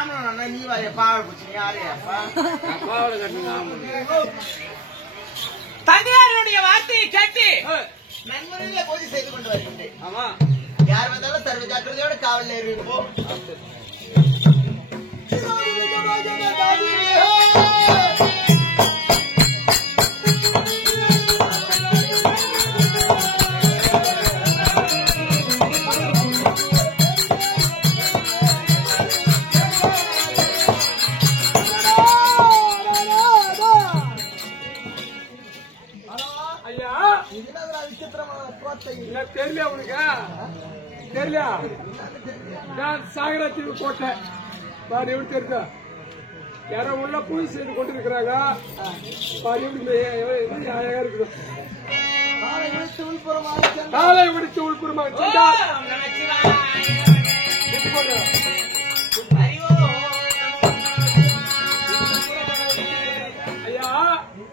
ஆம்பளை நீ வாய பாவல் பூச்சி யாரையாப்பா பாவலை கட்டுங்க ஆம்பளை தந்தையாருடைய வார்த்தையை கேட்டு நன்முறையில பூஜை செய்து கொண்டு வருகின்றேன். ஆமா யார் வந்தாலும் சர்வ ஜாக்கிரதையோட காவல் இருப்போம். தெரியல உனக்கு தெரியல நான் சாகரத்தீவு கோட்டை பாரு எப்படி தெரியுதா யாரோ உள்ள பூஜை செய்து கொண்டிருக்கிறாங்க பாரு எப்படி அழகா இருக்குது காலை விடுத்து உள்புறமாக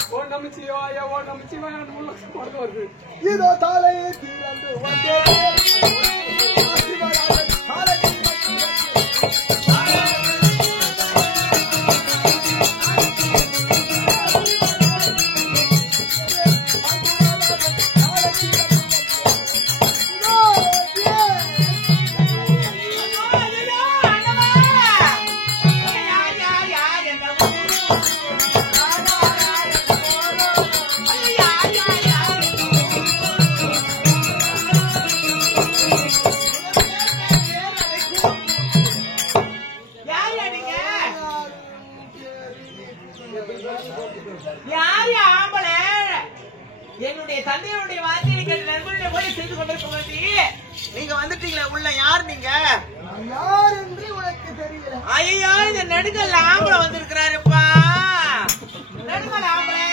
ஓ நமச்சிவாய ஓ நமச்சிவாய உள்ள பாட்டு வருது இதோ தாலையை தீரந்து வந்தே என்னுடைய தந்தையுடைய வார்த்தையை கேட்டு நண்பர்களுடைய போய் செய்து கொண்டிருக்க நீங்க வந்துட்டீங்களா உள்ள யார் நீங்க யார் என்று உனக்கு தெரியல ஐயோ இந்த நெடுங்கல் ஆம்பளை வந்திருக்கிறாருப்பா நெடுங்கல் ஆம்பளை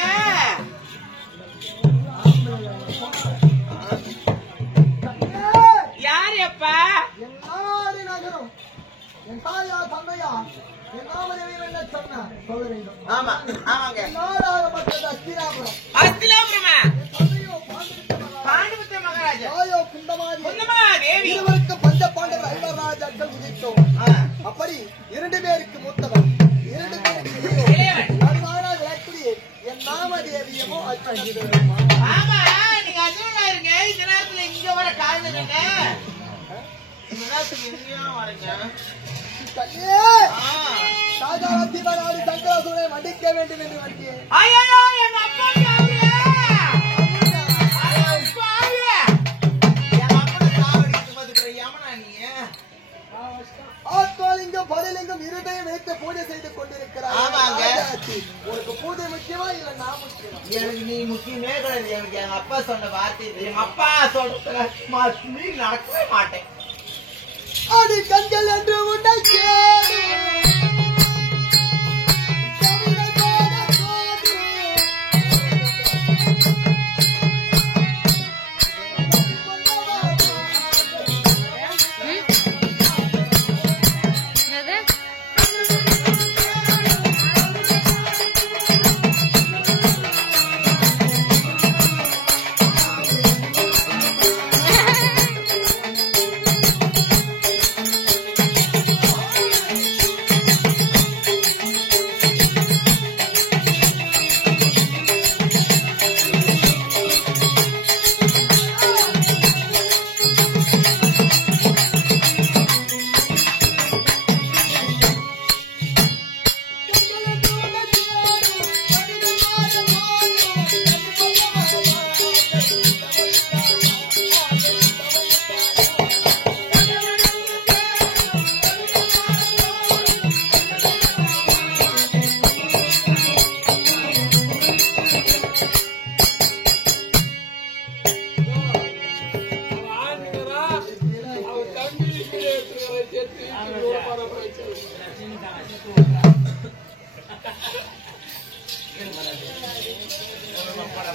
யார் எப்பா எல்லாரு நகரம் என் தாயா தந்தையா ஆமா ஆமாங்க அஸ்தினாபுரமா பாண்டுபுத்திர மகாராஜா குந்தமாதேவி இருவருக்கு பஞ்ச பாண்டவர் ஐவர் ராஜாக்கள் உதித்தோம். அப்படி 2 பேருக்கு மூத்தவன் 2 பேருக்கு விளக்கூடிய என் நாமதேவியமோ அச்சமா. ஆமா நீங்க அர்ஜுனா இருங்க இந்த நேரத்துல இங்க வர காரணம் என்ன? இந்த நேரத்துக்கு இங்கேயும் வரீங்க சங்கராசுரனை மடிக்க வேண்டும் என்று வந்தேன். ஆத்மாலிங்கம் பரலிங்கம் இருதையும் வைத்து பூஜை செய்து கொண்டிருக்கிறார். உனக்கு பூஜை முக்கியமா இல்ல நான் முக்கியமா? எனக்கு நீ முக்கியமே கிடையாது. எனக்கு எங்க அப்பா சொன்ன வார்த்தை எங்க அப்பா சொல்ற நீ நடக்கவே மாட்டேன். அது கண்கள் என்று உன்னை Para